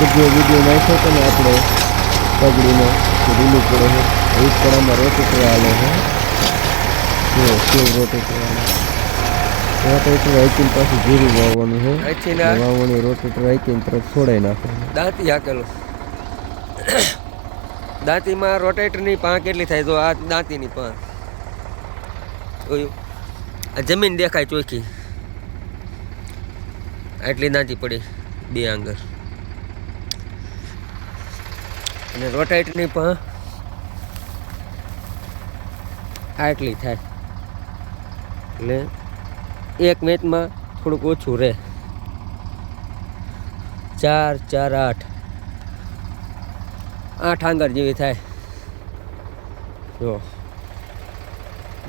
બધો વિડીયો નાખ્યો હતો ને આપણે પગડીનો ઢીલું પડે છે એક પડામાં રોટેટર હાલે છે કેવું રોટેટર હાલે રોટેટર હાઈકીને પાછું જીરું વાવવાનું છે વાવવાની રોટેટર હાઈકીને તરત છોડાઈ નાખવાનું દાંતી હાકેલું દાંતીમાં રોટેટરની પાંખ કેટલી થાય તો આ દાંતીની પાંખ જોયું આ જમીન દેખાય ચોખ્ખી આટલી દાંતી પડી બે આંગર અને રોટેટરની પાંખ આટલી થાય એટલે એક મેચમાં થોડુંક ઓછું રહે 4 4 8 આંગર જેવી થાય જો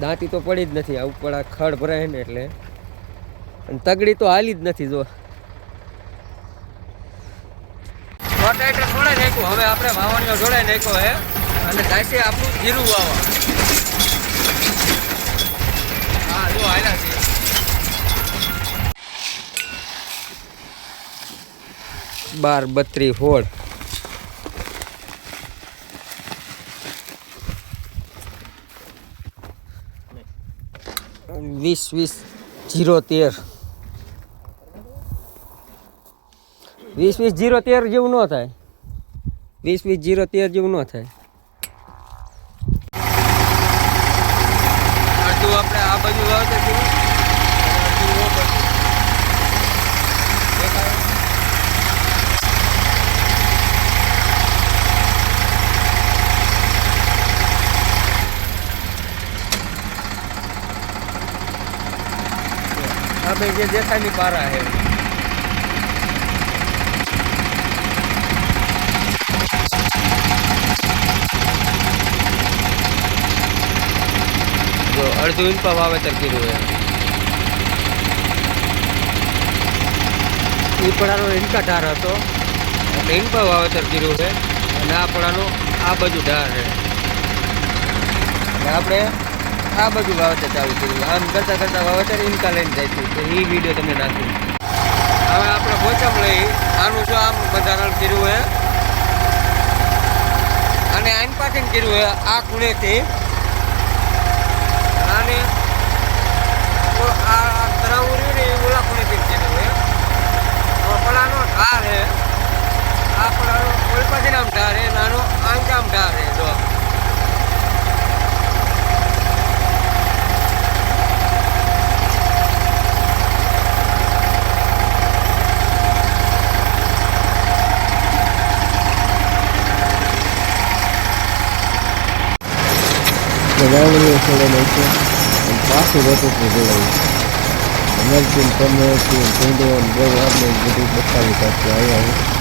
દાંતી તો પડી જ નથી આ ઉપર આ ખડ ભરાય ને એટલે અને તગડી તો હાલી જ નથી જો રોટેટર છોડાઈ નાખ્યું હવે આપણે વાવણીઓ જોડાઈ નાખ્યો હે અને જાય આપણું જીરું વાવવા હા જો હાલ્યા છે 12 32 16 20 20 0 13 20 20 0 13 જેવું ન થાય 20 20 0 13 જેવું ન થાય અડધું આપણે આ બાજુ વાવતા જેવું भाई ये देखा नहीं पा रहा है जो अर्धु इनका वावेतर કર્યું है એ પડાનો ઇનકા ઢાર હતો એટલે ઇનકા વાવેતર કર્યું છે અને આ પડાનો આ બાજુ ઢાર છે આપણે આ બધું વાવેતર ચાલુ કર્યું આમ કરતા કરતા વાવેતર ઇનકા લઈને જાય છે તો એ વિડીયો તમને નાખી હવે આપણે પોચમ લઈ આનું જો આમ બંધારણ કર્યું છે અને આઈન પાટીને કર્યું છે આ ખૂણેથી અને આ તરાવું રહ્યું ને એ ઓલા ખૂણેથી કર્યું છે પલાનો ઢાર છે આ પલાનો ઓલ પાટીને આમ ઢાર છે નાનો આંકામ ઢાર છે જો વાવણીઓ છોડે છે પાછું રોટેટર જોડાયું અમરચીન ટમેટી ભીંડો બહુ આપણે બધું બતાવી શકીએ આવ્યા